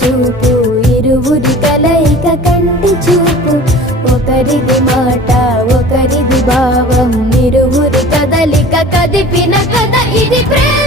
చూపు ఇరువురి కలయిక కంటి చూపు ఒకరిది మాట ఒకరిది భావం ఇరువురి కదలిక కదిపిన కథ ఇది ప్రేమ